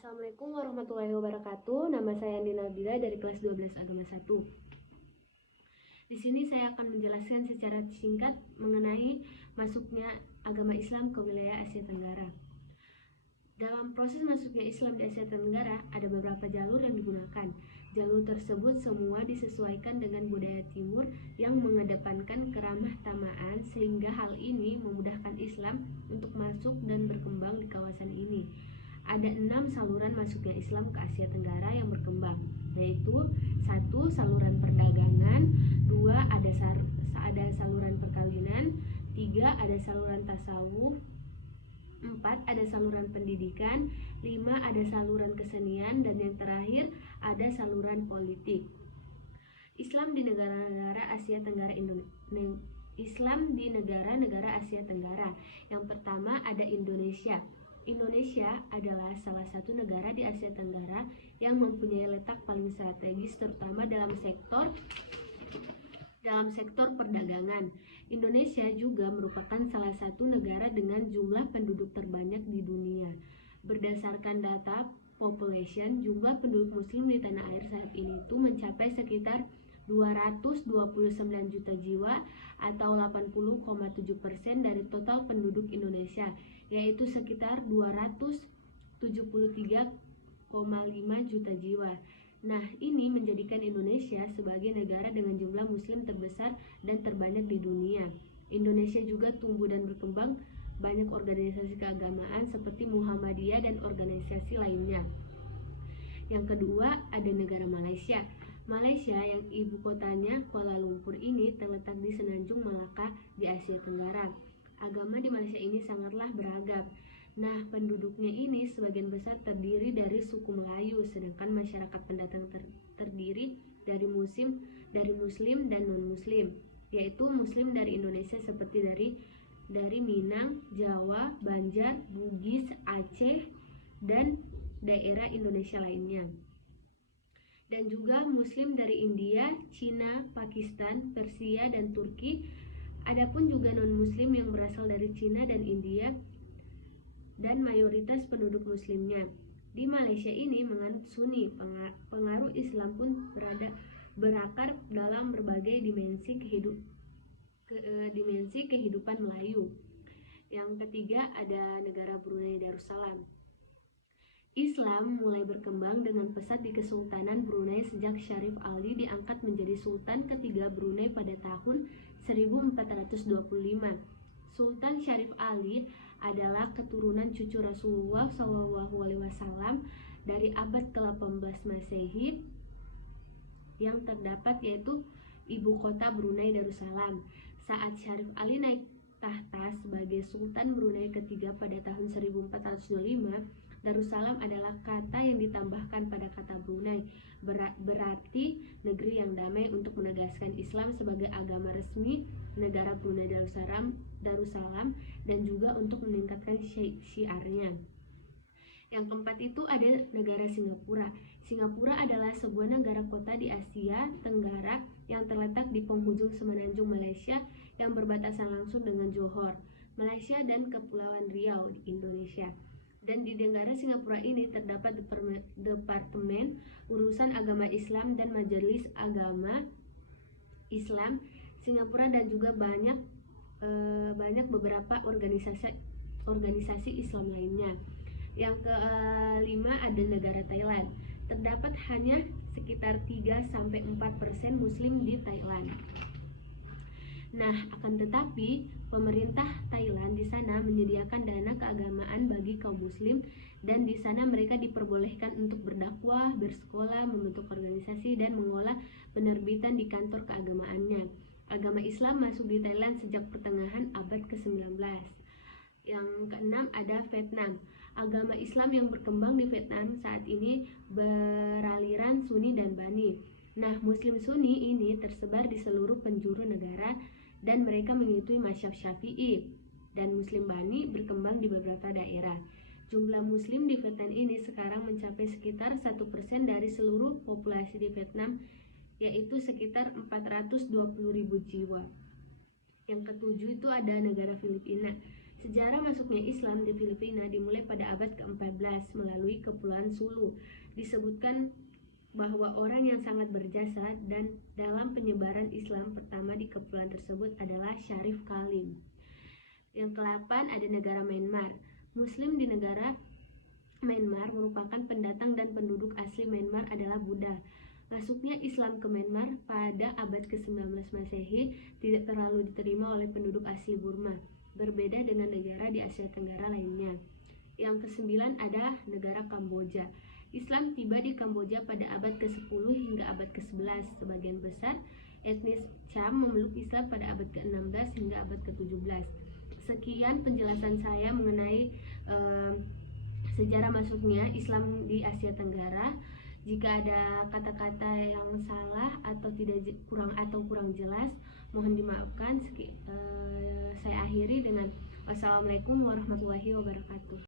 Assalamualaikum warahmatullahi wabarakatuh. Nama saya Andi Nabila dari kelas 12 Agama 1. Di sini saya akan menjelaskan secara singkat mengenai masuknya agama Islam ke wilayah Asia Tenggara. Dalam proses masuknya Islam di Asia Tenggara, ada beberapa jalur yang digunakan. Jalur tersebut semua disesuaikan dengan budaya timur yang mengedepankan keramah tamaan, sehingga hal ini memudahkan Islam untuk masuk dan berkembang di kawasan ini. Ada 6 saluran masuknya Islam ke Asia Tenggara yang berkembang, yaitu 1. Saluran perdagangan, 2. Ada saluran perkawinan, 3. Ada saluran tasawuf, 4. Ada saluran pendidikan, 5. Ada saluran kesenian, dan yang terakhir ada saluran politik. Islam di negara-negara Asia Tenggara Islam di negara-negara Asia Tenggara. Yang pertama ada Indonesia. Indonesia adalah salah satu negara di Asia Tenggara yang mempunyai letak paling strategis terutama dalam sektor perdagangan. Indonesia juga merupakan salah satu negara dengan jumlah penduduk terbanyak di dunia. Berdasarkan data population, jumlah penduduk muslim di tanah air saat ini itu mencapai sekitar 229 juta jiwa atau 80,7% dari total penduduk Indonesia, yaitu sekitar 273,5 juta jiwa. Nah, ini menjadikan Indonesia sebagai negara dengan jumlah muslim terbesar dan terbanyak di dunia. Indonesia juga tumbuh dan berkembang banyak organisasi keagamaan seperti Muhammadiyah dan organisasi lainnya. Yang kedua, ada negara Malaysia. Malaysia yang ibu kotanya Kuala Lumpur ini terletak di Semenanjung Malaka di Asia Tenggara. Agama di Malaysia ini sangatlah beragam. Nah, penduduknya ini sebagian besar terdiri dari suku Melayu, sedangkan masyarakat pendatang terdiri dari muslim dan non-muslim, yaitu muslim dari Indonesia seperti dari Minang, Jawa, Banjar, Bugis, Aceh, dan daerah Indonesia lainnya. Dan juga muslim dari India, Cina, Pakistan, Persia, dan Turki. Adapun juga non-muslim yang berasal dari Cina dan India dan mayoritas penduduk muslimnya. Di Malaysia ini menganut Sunni, pengaruh Islam pun berakar dalam berbagai dimensi kehidupan Melayu. Yang ketiga ada negara Brunei Darussalam. Islam mulai berkembang dengan pesat di Kesultanan Brunei sejak Syarif Ali diangkat menjadi Sultan ketiga Brunei pada tahun 1425. Sultan Syarif Ali adalah keturunan cucu Rasulullah SAW dari abad ke-18 Masehi yang terdapat yaitu ibu kota Brunei Darussalam. Saat Syarif Ali naik tahta sebagai Sultan Brunei ketiga pada tahun 1425, Darussalam adalah kata yang ditambahkan pada kata Brunei, berarti negeri yang damai, untuk menegaskan Islam sebagai agama resmi negara Brunei Darussalam dan juga untuk meningkatkan syiarnya. Yang keempat itu ada negara Singapura. Singapura adalah sebuah negara kota di Asia Tenggara yang terletak di penghujung semenanjung Malaysia yang berbatasan langsung dengan Johor, Malaysia, dan Kepulauan Riau di Indonesia. Dan di negara Singapura ini terdapat Departemen Urusan Agama Islam dan Majelis Agama Islam Singapura, dan juga banyak beberapa organisasi Islam lainnya. Yang kelima ada negara Thailand. Terdapat hanya sekitar 3-4% muslim di Thailand. Nah, akan tetapi pemerintah Thailand di sana menyediakan dana keagamaan bagi kaum muslim, dan di sana mereka diperbolehkan untuk berdakwah, bersekolah, membentuk organisasi, dan mengolah penerbitan di kantor keagamaannya. Agama Islam masuk di Thailand sejak pertengahan abad ke-19. Yang keenam ada Vietnam. Agama Islam yang berkembang di Vietnam saat ini beraliran Sunni dan Bani. Nah, Muslim Sunni ini tersebar di seluruh penjuru negara dan mereka mengikuti mazhab Syafi'i, dan Muslim Bani berkembang di beberapa daerah. Jumlah Muslim di Vietnam ini sekarang mencapai sekitar 1% dari seluruh populasi di Vietnam, yaitu sekitar 420.000 jiwa. Yang ketujuh itu ada negara Filipina. Sejarah masuknya Islam di Filipina dimulai pada abad ke-14 melalui Kepulauan Sulu. Disebutkan bahwa orang yang sangat berjasa dan dalam penyebaran Islam pertama di kepulauan tersebut adalah Syarif Kalim. Yang ke-8 ada negara Myanmar. Muslim di negara Myanmar merupakan pendatang dan penduduk asli Myanmar adalah Buddha. Masuknya Islam ke Myanmar pada abad ke-19 Masehi tidak terlalu diterima oleh penduduk asli Burma, berbeda dengan negara di Asia Tenggara lainnya. Yang ke-9 ada negara Kamboja. Islam tiba di Kamboja pada abad ke-10 hingga abad ke-11. Sebagian besar etnis Cham memeluk Islam pada abad ke-16 hingga abad ke-17. Sekian penjelasan saya mengenai sejarah masuknya Islam di Asia Tenggara. Jika ada kata-kata yang salah atau kurang jelas, mohon dimaafkan. Saya akhiri dengan wassalamualaikum warahmatullahi wabarakatuh.